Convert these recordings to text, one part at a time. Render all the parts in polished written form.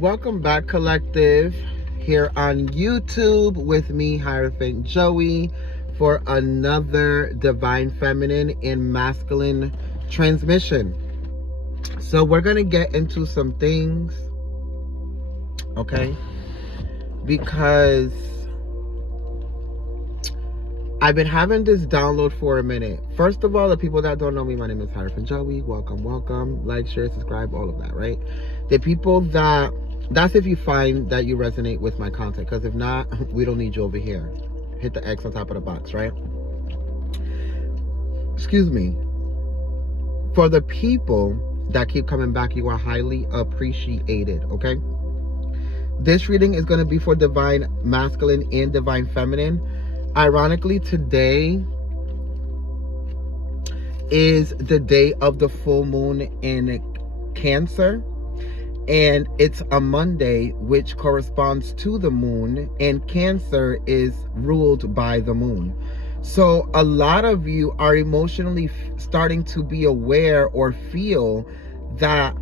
Welcome back, collective, here on YouTube with me, Hierophant Joey, for another divine feminine and masculine transmission. So we're gonna get into some things, okay? Because I've been having this download for a minute. First of all, the people that don't know me, my name is Hierophant Joey. Welcome. Like, share, subscribe, all of that, right? The people that's if you find that you resonate with my content. Because if not, we don't need you over here. Hit the X on top of the box, right? Excuse me. For the people that keep coming back, you are highly appreciated, okay? This reading is going to be for divine masculine and divine feminine. Ironically, today is the day of the full moon in Cancer, and it's a Monday, which corresponds to the moon, and Cancer is ruled by the moon. So a lot of you are emotionally starting to be aware or feel that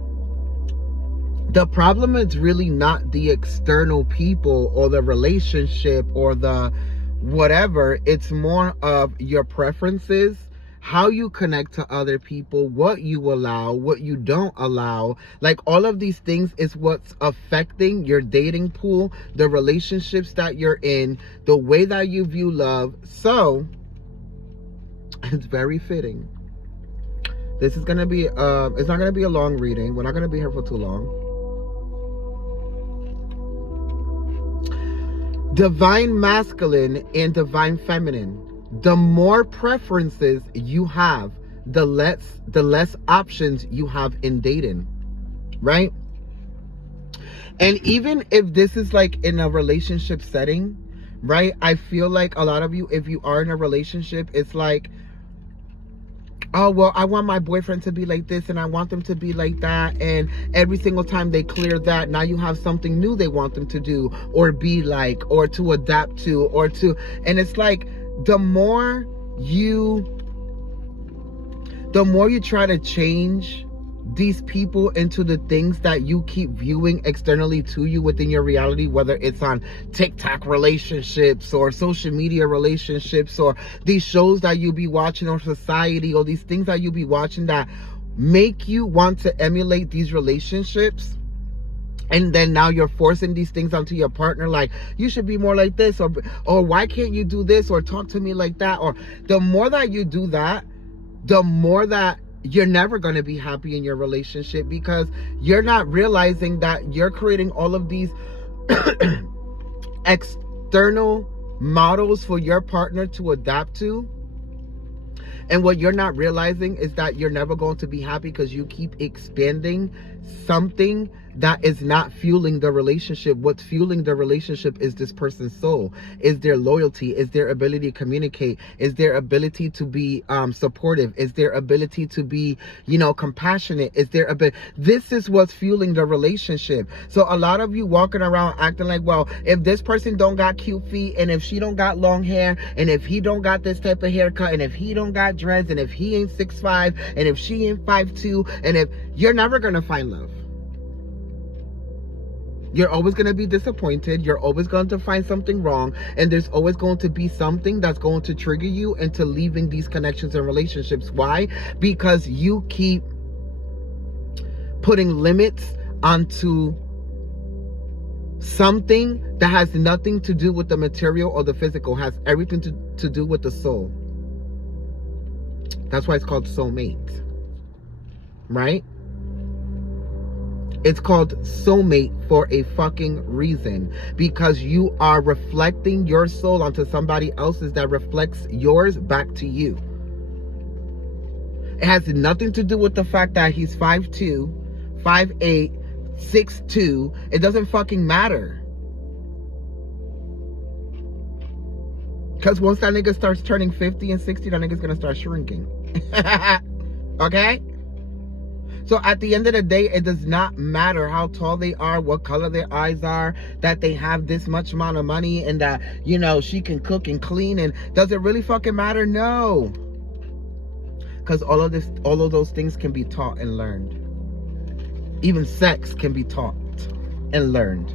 the problem is really not the external people or the relationship or the whatever. It's more of your preferences, how you connect to other people, what you allow, what you don't allow. Like, all of these things is what's affecting your dating pool, the relationships that you're in, the way that you view love. So it's very fitting. This is gonna be it's not gonna be a long reading. We're not gonna be here for too long. Divine masculine and divine feminine. The more preferences you have, the less options you have in dating, right? And even if this is like in a relationship setting, right? I feel like a lot of you, if you are in a relationship, it's like, oh, well, I want my boyfriend to be like this and I want them to be like that. And every single time they clear that, now you have something new they want them to do or be like or to adapt to or to. And it's like, the more you try to change these people into the things that you keep viewing externally to you within your reality, whether it's on TikTok relationships or social media relationships or these shows that you be watching or society or these things that you be watching that make you want to emulate these relationships. And then now you're forcing these things onto your partner, like, you should be more like this, or why can't you do this, or talk to me like that. Or the more that you do that, the more that you're never going to be happy in your relationship, because you're not realizing that you're creating all of these external models for your partner to adapt to. And what you're not realizing is that you're never going to be happy because you keep expanding something that is not fueling the relationship. What's fueling the relationship is this person's soul, is their loyalty, is their ability to communicate, is their ability to be supportive, is their ability to be, compassionate, is their ability. This is what's fueling the relationship. So a lot of you walking around acting like, well, if this person don't got cute feet, and if she don't got long hair, and if he don't got this type of haircut, and if he don't got dreads, and if he ain't 6'5", and if she ain't 5'2", and if you're never gonna find love. You're always going to be disappointed. You're always going to find something wrong. And there's always going to be something that's going to trigger you into leaving these connections and relationships. Why? Because you keep putting limits onto something that has nothing to do with the material or the physical, has everything to do with the soul. That's why it's called soulmate, right? It's called soulmate for a fucking reason, because you are reflecting your soul onto somebody else's that reflects yours back to you. It has nothing to do with the fact that he's 5'2", 5'8", 6'2". It doesn't fucking matter. Because once that nigga starts turning 50 and 60, that nigga's gonna start shrinking. Okay? So at the end of the day, it does not matter how tall they are, what color their eyes are, that they have this much amount of money, and that, she can cook and clean. And does it really fucking matter? No. Because all of those things can be taught and learned. Even sex can be taught. and learned.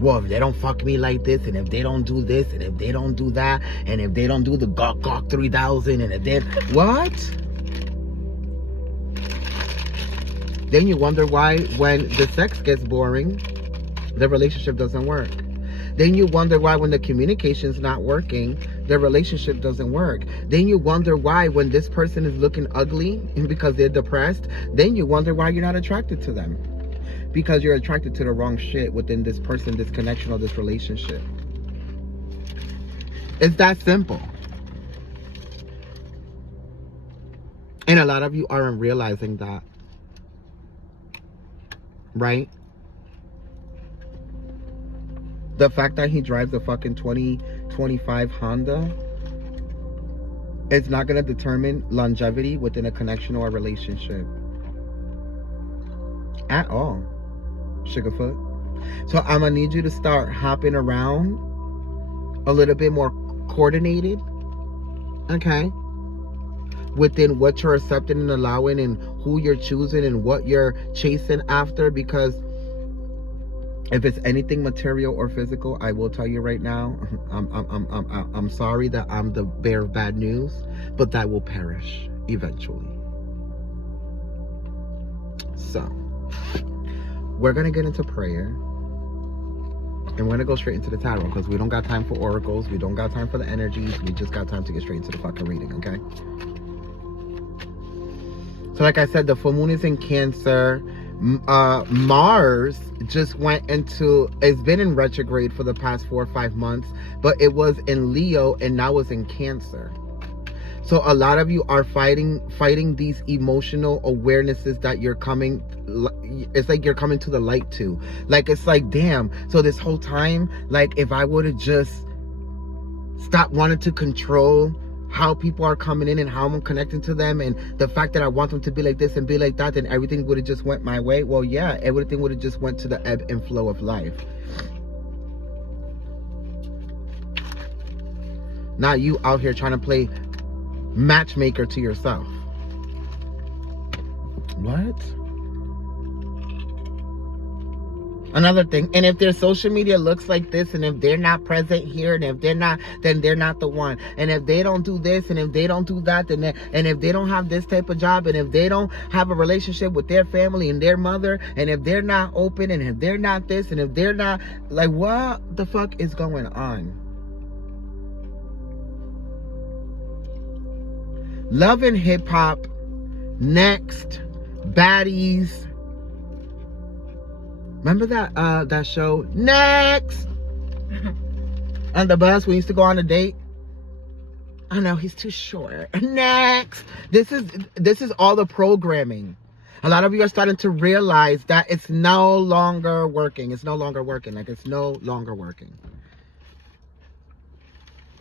Well, if they don't fuck me like this, and if they don't do this, and if they don't do that, and if they don't do the Gawk 3000, and if they... What? Then you wonder why when the sex gets boring, the relationship doesn't work. Then you wonder why when the communication's not working, the relationship doesn't work. Then you wonder why when this person is looking ugly and because they're depressed, then you wonder why you're not attracted to them. Because you're attracted to the wrong shit within this person, this connection, or this relationship. It's that simple. And a lot of you aren't realizing that. Right? The fact that he drives a fucking 2025 Honda is not going to determine longevity within a connection or a relationship. At all. Sugarfoot. So I'm going to need you to start hopping around a little bit more coordinated. Okay? Within what you're accepting and allowing and who you're choosing and what you're chasing after, because if it's anything material or physical, I will tell you right now, I'm sorry that I'm the bearer of bad news, but that will perish eventually. So, we're going to get into prayer. And we're going to go straight into the tarot because we don't got time for oracles. We don't got time for the energies. We just got time to get straight into the fucking reading, okay? So like I said, the full moon is in Cancer. Mars just went into, it's been in retrograde for the past 4 or 5 months, but it was in Leo and now it's in Cancer. So a lot of you are fighting these emotional awarenesses that you're coming, it's like you're coming to the light to. Like, it's like, damn, so this whole time, like, if I would have just stopped wanting to control how people are coming in and how I'm connecting to them, and the fact that I want them to be like this and be like that, then everything would have just went my way. Well, yeah, everything would have just went to the ebb and flow of life. Not you out here trying to play matchmaker to yourself. What? Another thing, and if their social media looks like this, and if they're not present here, and if they're not, then they're not the one. And if they don't do this, and if they don't do that, then and if they don't have this type of job, and if they don't have a relationship with their family and their mother, and if they're not open, and if they're not this, and if they're not, like, what the fuck is going on? Love and Hip Hop, Next, Baddies. Remember that show, Next? On the bus, we used to go on a date. I know, he's too short. Next. This is all the programming. A lot of you are starting to realize that it's no longer working. It's no longer working. Like, it's no longer working.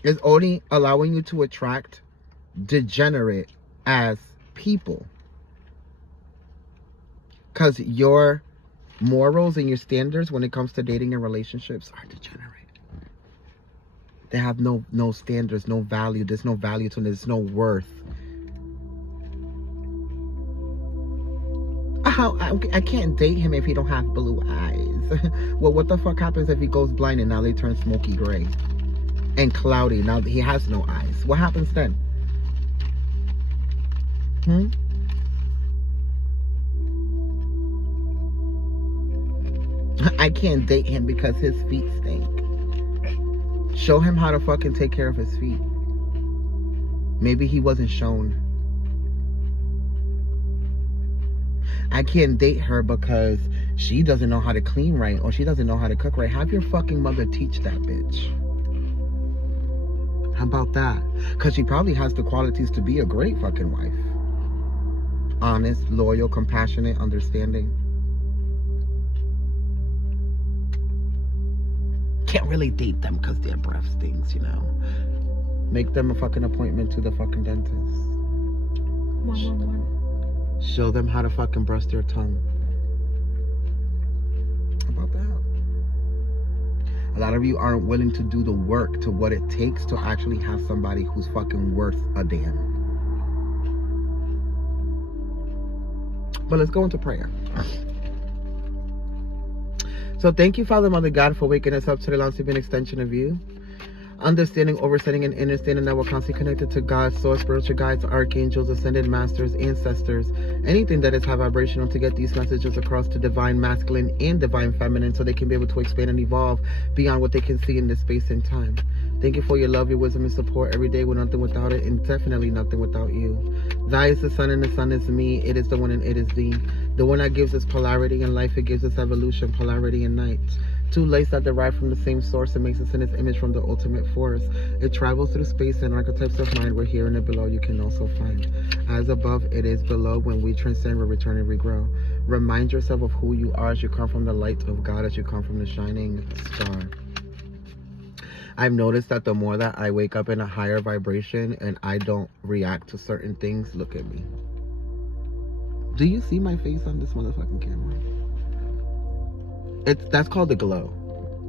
It's only allowing you to attract degenerate as people. Because your morals and your standards when it comes to dating and relationships are degenerate. They have no standards, no value. There's no value to them. There's no worth. I can't date him if he don't have blue eyes. Well, what the fuck happens if he goes blind and now they turn smoky gray and cloudy? Now he has no eyes. What happens then? I can't date him because his feet stink. Show him how to fucking take care of his feet. Maybe he wasn't shown. I can't date her because she doesn't know how to clean right, or she doesn't know how to cook right. Have your fucking mother teach that bitch. How about that? Because she probably has the qualities to be a great fucking wife. Honest, loyal, compassionate, understanding. Can't really date them because their breath stinks, you know. Make them a fucking appointment to the fucking dentist. 111. Show them how to fucking brush their tongue. How about that? A lot of you aren't willing to do the work to what it takes to actually have somebody who's fucking worth a damn. But let's go into prayer. So thank you, Father, Mother God, for waking us up to the long-sleeping extension of you. Understanding, overstanding, and understanding that we're constantly connected to God, source, spiritual guides, archangels, ascended masters, ancestors, anything that is high vibrational, to get these messages across to divine masculine and divine feminine, so they can be able to expand and evolve beyond what they can see in this space and time. Thank you for your love, your wisdom, and support every day. We're nothing without it, and definitely nothing without you. Thy is the sun, and the sun is me. It is the one, and it is thee. The one that gives us polarity in life, it gives us evolution, polarity in night. Two lights that derive from the same source and makes us in its image from the ultimate force. It travels through space and archetypes of mind. We're here and below you can also find. As above, it is below. When we transcend, we return and regrow. Remind yourself of who you are as you come from the light of God, as you come from the shining star. I've noticed that the more that I wake up in a higher vibration and I don't react to certain things, look at me. Do you see my face on this motherfucking camera? That's called the glow.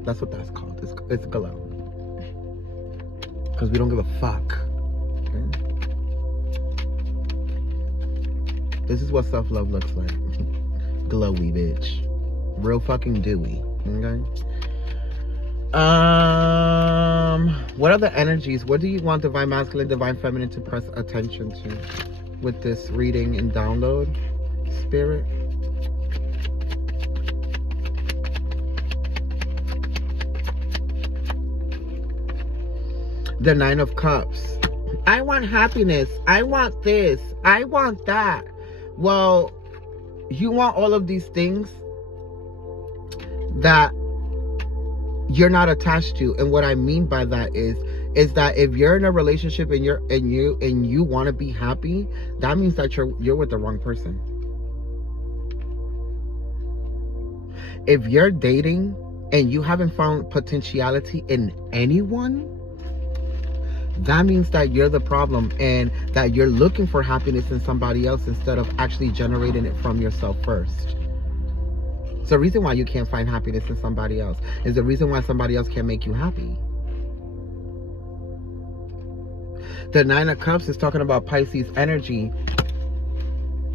That's what that's called. It's glow. Because we don't give a fuck. Okay? This is what self-love looks like. Glowy, bitch. Real fucking dewy. Okay? What are the energies? What do you want divine masculine, divine feminine to press attention to with this reading and download, spirit? The Nine of Cups. I want happiness. I want this. I want that. Well, you want all of these things that you're not attached to. And what I mean by that is that if you're in a relationship and you want to be happy, that means that you're with the wrong person. If you're dating and you haven't found potentiality in anyone, that means that you're the problem and that you're looking for happiness in somebody else instead of actually generating it from yourself first. So the reason why you can't find happiness in somebody else is the reason why somebody else can't make you happy. The Nine of Cups is talking about Pisces energy.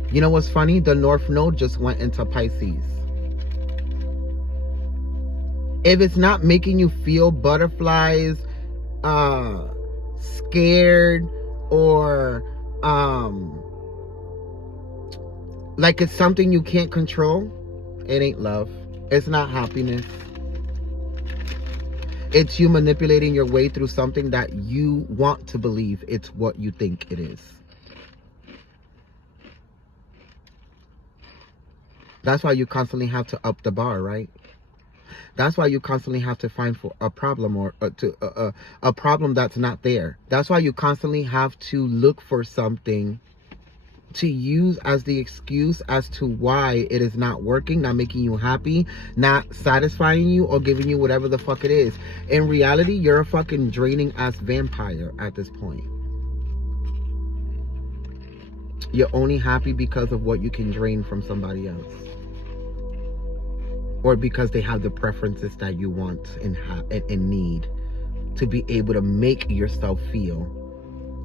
You know what's funny? The North Node just went into Pisces. If it's not making you feel butterflies, scared, or like it's something you can't control, it ain't love. It's not happiness. It's you manipulating your way through something that you want to believe it's what you think it is. That's why you constantly have to up the bar, right? That's why you constantly have to find for a problem or a problem that's not there. That's why you constantly have to look for something to use as the excuse as to why it is not working, not making you happy, not satisfying you, or giving you whatever the fuck it is. In reality, you're a fucking draining ass vampire at this point. You're only happy because of what you can drain from somebody else. Or because they have the preferences that you want and need to be able to make yourself feel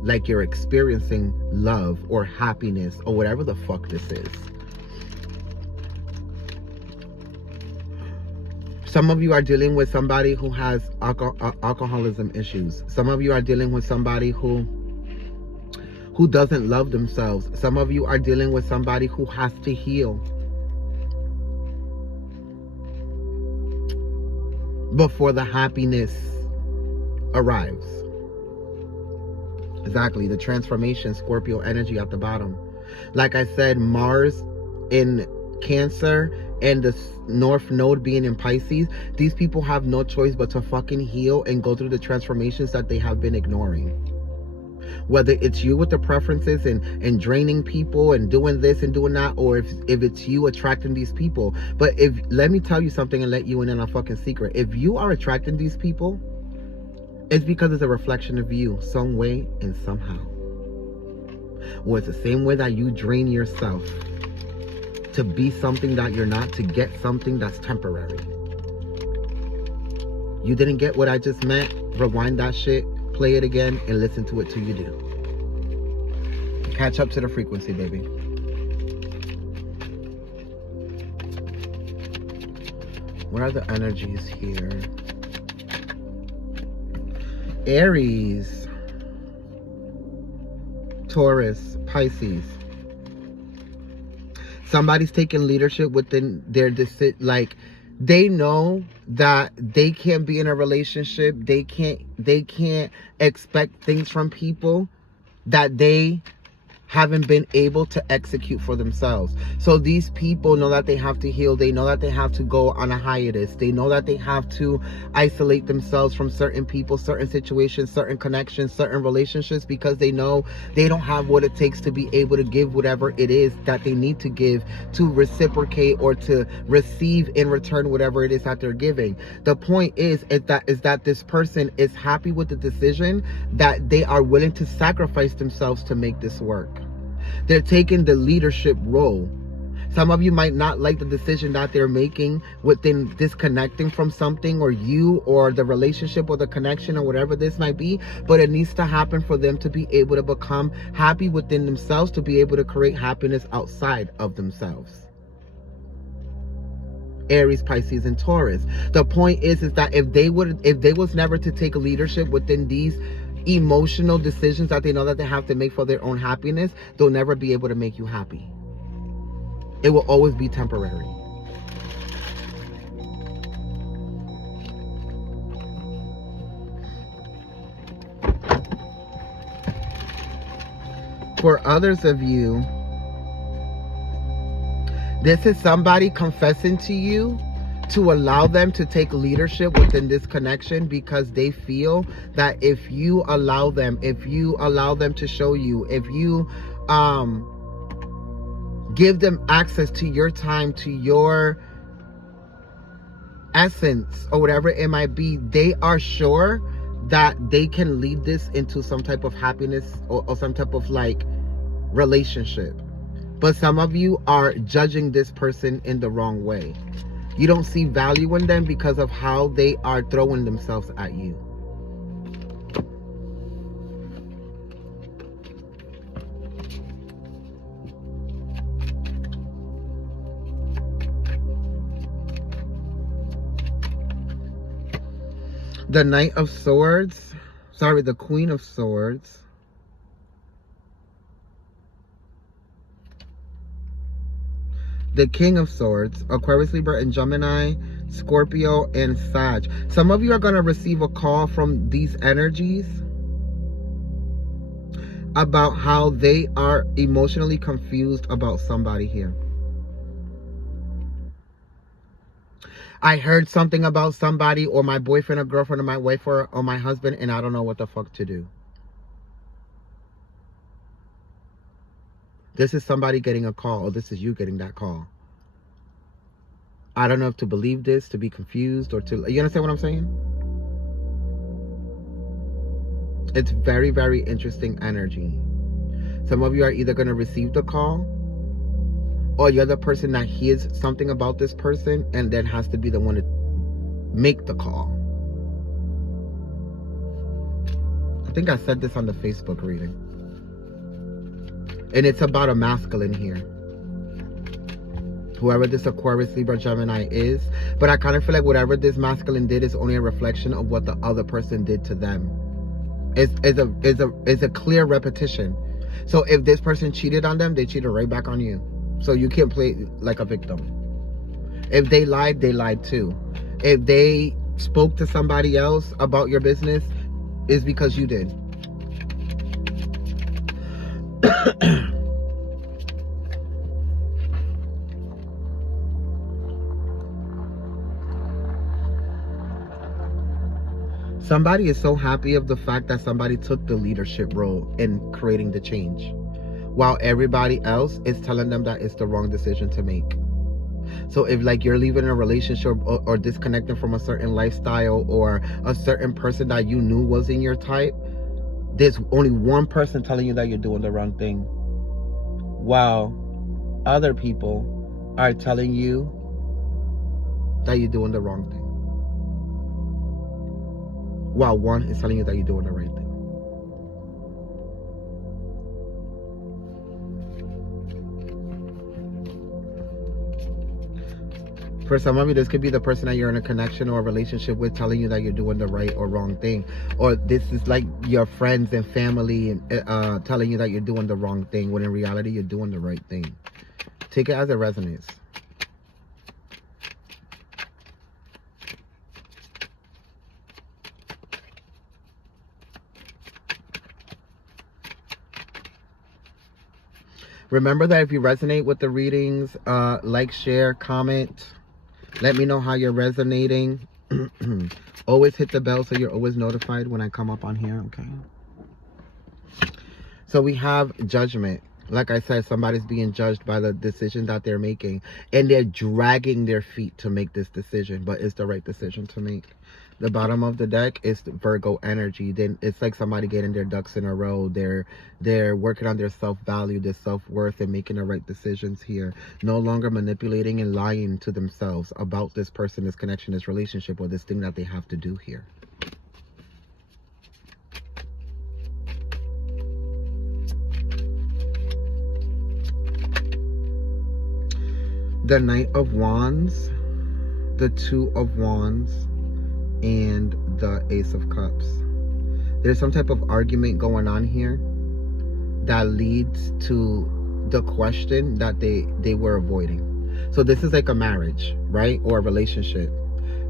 like you're experiencing love or happiness or whatever the fuck this is. Some of you are dealing with somebody who has alcoholism issues. Some of you are dealing with somebody who doesn't love themselves. Some of you are dealing with somebody who has to heal before the happiness arrives. Exactly, the transformation, Scorpio energy at the bottom. Like I said, Mars in Cancer and the North Node being in Pisces, these people have no choice but to fucking heal and go through the transformations that they have been ignoring. Whether it's you with the preferences and draining people and doing this and doing that, or if it's you attracting these people. But let me tell you something and let you in on a fucking secret. If you are attracting these people, it's because it's a reflection of you some way and somehow. Or it's the same way that you drain yourself to be something that you're not, to get something that's temporary. You didn't get what I just meant? Rewind that shit, play it again, and listen to it till you do. Catch up to the frequency, baby. What are the energies here? Aries, Taurus, Pisces. Somebody's taking leadership within their decision. Like, they know that they can't be in a relationship. They can't expect things from people that they haven't been able to execute for themselves. So these people know that they have to heal. They know that they have to go on a hiatus. They know that they have to isolate themselves from certain people, certain situations, certain connections, certain relationships, because they know they don't have what it takes to be able to give whatever it is that they need to give to reciprocate or to receive in return whatever it is that they're giving. The point is that this person is happy with the decision that they are willing to sacrifice themselves to make this work. They're taking the leadership role. Some of you might not like the decision that they're making within disconnecting from something, or you, or the relationship, or the connection, or whatever this might be, but it needs to happen for them to be able to become happy within themselves, to be able to create happiness outside of themselves. Aries, Pisces, and Taurus. The point is that if they was never to take leadership within these emotional decisions that they know that they have to make for their own happiness, they'll never be able to make you happy. It will always be temporary. For others of you, this is somebody confessing to you to allow them to take leadership within this connection, because they feel that if you allow them to show you, if you give them access to your time, to your essence, or whatever it might be, they are sure that they can lead this into some type of happiness, or some type of like relationship. But some of you are judging this person in the wrong way. You don't see value in them because of how they are throwing themselves at you. The Knight of Swords, the Queen of Swords. The King of Swords, Aquarius, Libra, and Gemini, Scorpio, and Sag. Some of you are going to receive a call from these energies about how they are emotionally confused about somebody here. I heard something about somebody, or my boyfriend or girlfriend, or my wife, or my husband, and I don't know what the fuck to do. This is somebody getting a call, or this is you getting that call. I don't know if to believe this, to be confused, or to... You understand what I'm saying? It's very, very interesting energy. Some of you are either going to receive the call, or you're the person that hears something about this person and then has to be the one to make the call. I think I said this on the Facebook reading. And it's about a masculine here. Whoever this Aquarius, Libra, Gemini is. But I kind of feel like whatever this masculine did is only a reflection of what the other person did to them. It's a clear repetition. So if this person cheated on them, they cheated right back on you. So you can't play like a victim. If they lied too. If they spoke to somebody else about your business, it's because you did. Somebody is so happy of the fact that somebody took the leadership role in creating the change, while everybody else is telling them that it's the wrong decision to make. So if like you're leaving a relationship, or disconnecting from a certain lifestyle, or a certain person that you knew wasn't your type, there's only one person telling you that you're doing the wrong thing, while other people are telling you that you're doing the wrong thing, while one is telling you that you're doing the right thing. For some of you, this could be the person that you're in a connection or a relationship with telling you that you're doing the right or wrong thing. Or this is like your friends and family telling you that you're doing the wrong thing, when in reality, you're doing the right thing. Take it as it resonates. Remember that if you resonate with the readings, like, share, comment. Let me know how you're resonating. Always hit the bell so you're always notified when I come up on here, okay? So we have judgment. Like I said, somebody's being judged by the decision that they're making. And they're dragging their feet to make this decision. But it's the right decision to make. The bottom of the deck is Virgo energy. Then it's like somebody getting their ducks in a row. They're working on their self-value, their self-worth, and making the right decisions here. No longer manipulating and lying to themselves about this person, this connection, this relationship, or this thing that they have to do here. The Knight of Wands, the Two of Wands, and the Ace of Cups. There's some type of argument going on here that leads to the question that they were avoiding. So this is like a marriage, right? Or a relationship.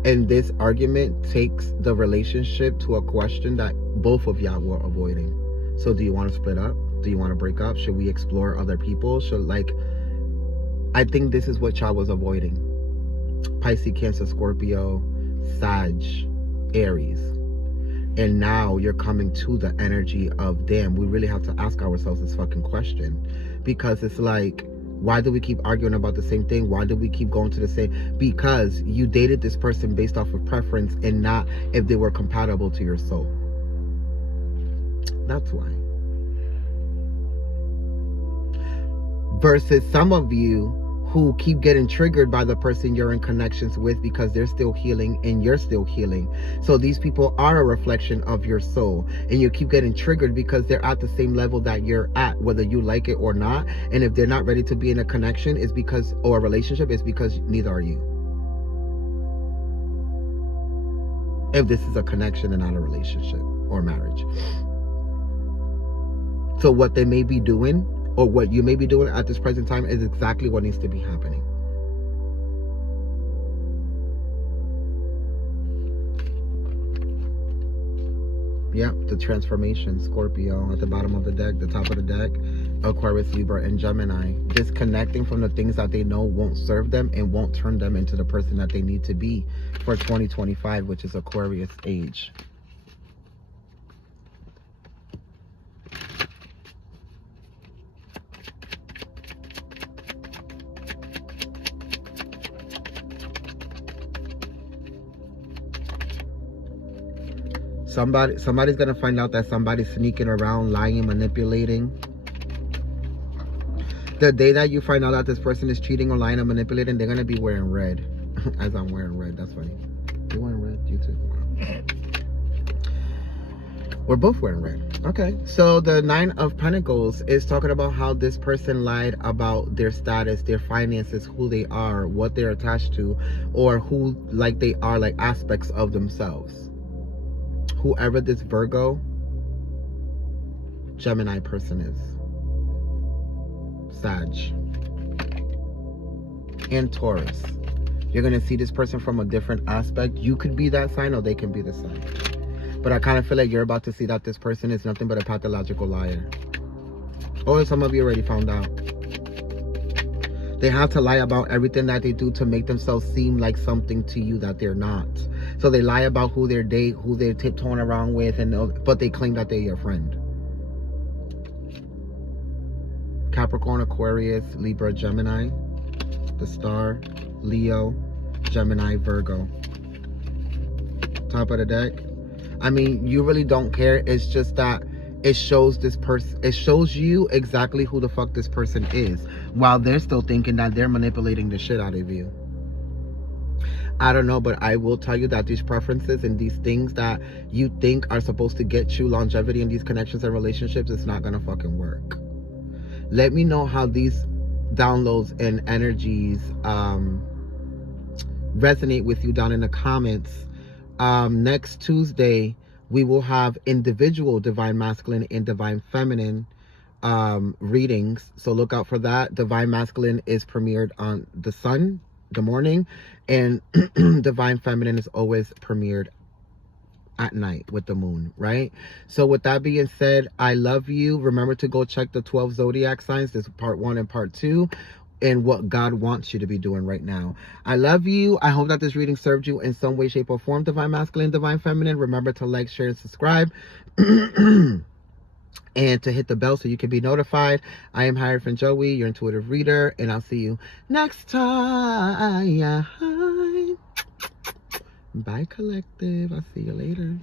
And this argument takes the relationship to a question that both of y'all were avoiding. So do you want to split up? Do you want to break up? Should we explore other people? I think this is what y'all was avoiding. Pisces, Cancer, Scorpio, Sag, Aries. And now you're coming to the energy of, damn, we really have to ask ourselves this fucking question. Because it's like, why do we keep arguing about the same thing? Why do we keep going to the same? Because you dated this person based off of preference and not if they were compatible to your soul. That's why. Versus some of you who keep getting triggered by the person you're in connections with because they're still healing and you're still healing. So these people are a reflection of your soul, and you keep getting triggered because they're at the same level that you're at, whether you like it or not. And if they're not ready to be in a connection, it's because, or a relationship, it's because neither are you. If this is a connection and not a relationship or marriage. So what they may be doing, or what you may be doing at this present time, is exactly what needs to be happening. Yep, the transformation, Scorpio at the bottom of the deck, the top of the deck, Aquarius, Libra, and Gemini. Disconnecting from the things that they know won't serve them and won't turn them into the person that they need to be for 2025, which is Aquarius age. Somebody's gonna find out that somebody's sneaking around, lying, manipulating. The day that you find out that this person is cheating or lying or manipulating, they're gonna be wearing red. As I'm wearing red, that's funny. You're wearing red, you too. We're both wearing red. Okay, so the Nine of Pentacles is talking about how this person lied about their status, their finances, who they are, what they're attached to, or who they are, like aspects of themselves. Whoever this Virgo, Gemini person is. Sag. And Taurus. You're going to see this person from a different aspect. You could be that sign or they can be the sign. But I kind of feel like you're about to see that this person is nothing but a pathological liar. Or some of you already found out. They have to lie about everything that they do to make themselves seem like something to you that they're not. So they lie about who they're dating, who they're tiptoeing around with, but they claim that they're your friend. Capricorn, Aquarius, Libra, Gemini. The star, Leo, Gemini, Virgo. Top of the deck. I mean, you really don't care. It's just that it shows this person, it shows you exactly who the fuck this person is, while they're still thinking that they're manipulating the shit out of you. I don't know, but I will tell you that these preferences and these things that you think are supposed to get you longevity in these connections and relationships, it's not gonna fucking work. Let me know how these downloads and energies resonate with you down in the comments. Next Tuesday, we will have individual Divine Masculine and Divine Feminine readings. So look out for that. Divine Masculine is premiered on the sun, the morning, and Divine Feminine is always premiered at night with the moon, right? So with that being said, I love you. Remember to go check the 12 zodiac signs. This is part 1 and part 2, and what God wants you to be doing right now. I love you. I hope that this reading served you in some way, shape, or form, Divine Masculine, Divine Feminine. Remember to like, share, and subscribe. And to hit the bell so you can be notified. I am Hierophant Joey, your intuitive reader, and I'll see you next time. Bye, collective. I'll see you later.